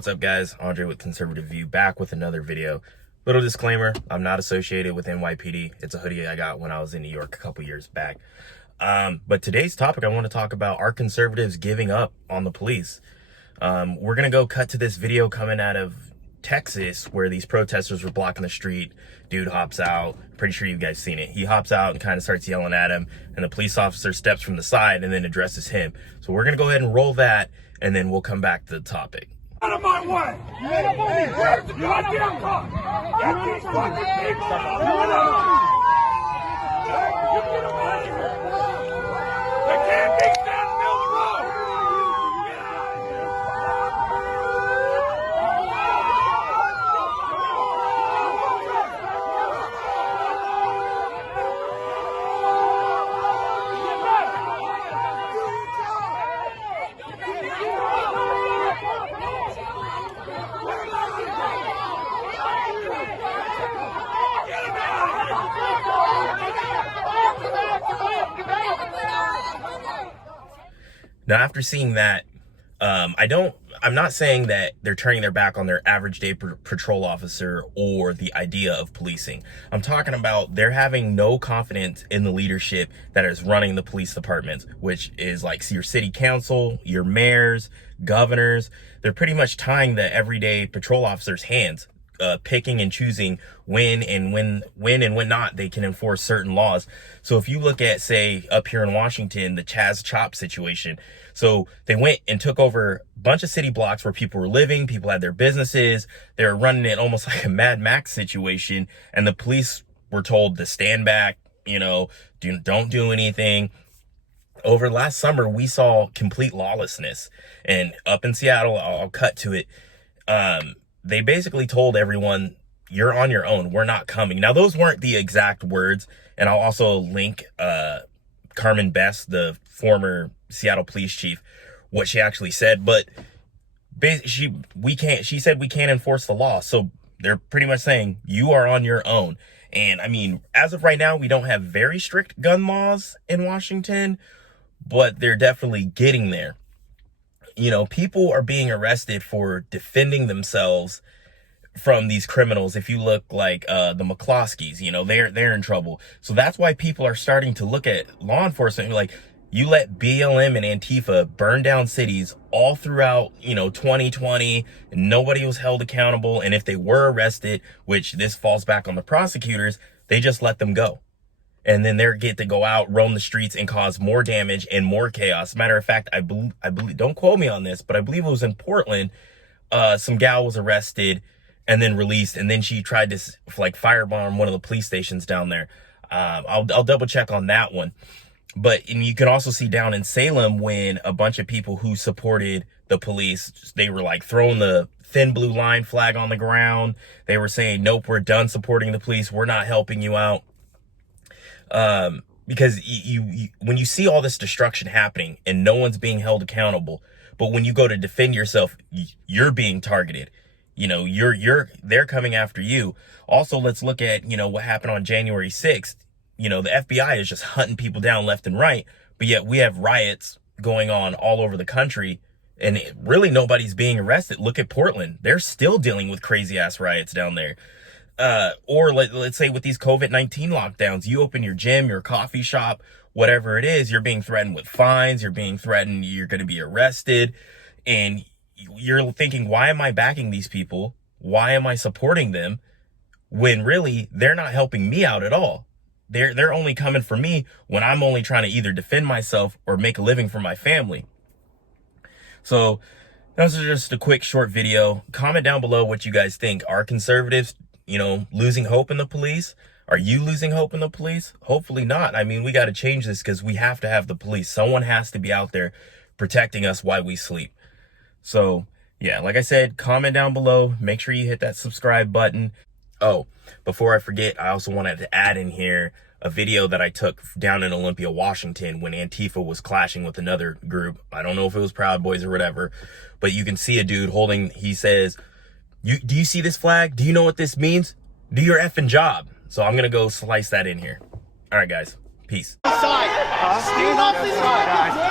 What's up, guys? Andre with Conservative View, back with another video. Little disclaimer, I'm not associated with NYPD. It's a hoodie I got when I was in New York a couple years back. But today's topic, I want to talk about, are conservatives giving up on the police? We're going to go cut to this video coming out of Texas where these protesters were blocking the street. Dude hops out. Pretty sure you guys seen it. He hops out and kind of starts yelling at him, and the police officer steps from the side and then addresses him. So we're going to go ahead and roll that, and then we'll come back to the topic. Out of my way! Where's the goddamn car? Get these fucking people out of You get them out of here! They can't be standing in the middle of the road! Get out of here! Now, after seeing that, I'm not saying that they're turning their back on their average day patrol officer or the idea of policing. I'm talking about they're having no confidence in the leadership that is running the police departments, which is like your city council, your mayors, governors. They're pretty much tying the everyday patrol officers' hands, picking and choosing when and when not they can enforce certain laws. So if you look at, say, up here in Washington, the Chaz Chop situation. So they went and took over a bunch of city blocks where people were living, people had their businesses. They were running it almost like a Mad Max situation. And the police were told to stand back, don't do anything. Over last summer, we saw complete lawlessness. And up in Seattle, I'll cut to it. They basically told everyone, you're on your own. We're not coming. Now, those weren't the exact words. And I'll also link Carmen Best, the former Seattle police chief, what she actually said. But she said we can't enforce the law. So they're pretty much saying you are on your own. And I mean, as of right now, we don't have very strict gun laws in Washington, but they're definitely getting there. People are being arrested for defending themselves from these criminals. If you look like the McCloskeys, they're in trouble. So that's why people are starting to look at law enforcement like, you let BLM and Antifa burn down cities all throughout, 2020, and nobody was held accountable. And if they were arrested, which this falls back on the prosecutors, they just let them go. And then they get to go out, roam the streets, and cause more damage and more chaos. Matter of fact, I believe, don't quote me on this, but I believe it was in Portland. Some gal was arrested and then released, and then she tried to firebomb one of the police stations down there. I'll double check on that one. And you can also see down in Salem when a bunch of people who supported the police, they were throwing the thin blue line flag on the ground. They were saying, nope, we're done supporting the police. We're not helping you out. Because when you see all this destruction happening and no one's being held accountable, but when you go to defend yourself, you're being targeted. They're coming after you. Also, let's look at, what happened on January 6th. The FBI is just hunting people down left and right, but yet we have riots going on all over the country and really nobody's being arrested. Look at Portland. They're still dealing with crazy ass riots down there. Or let's say with these COVID-19 lockdowns, you open your gym, your coffee shop, whatever it is, you're being threatened with fines. You're being threatened. You're going to be arrested. And you're thinking, why am I backing these people? Why am I supporting them? When really they're not helping me out at all. They're only coming for me when I'm only trying to either defend myself or make a living for my family. So this is just a quick short video. Comment down below what you guys think. Are conservatives, losing hope in the police? Are you losing hope in the police? Hopefully not. I mean, we got to change this because we have to have the police. Someone has to be out there protecting us while we sleep. So yeah, like I said, comment down below. Make sure you hit that subscribe button. Oh, before I forget, I also wanted to add in here a video that I took down in Olympia, Washington, when Antifa was clashing with another group. I don't know if it was Proud Boys or whatever, but you can see a dude he says, do you see this flag? Do you know what this means? Do your effing job. So I'm going to go slice that in here. All right, guys. Peace. Stand off the side.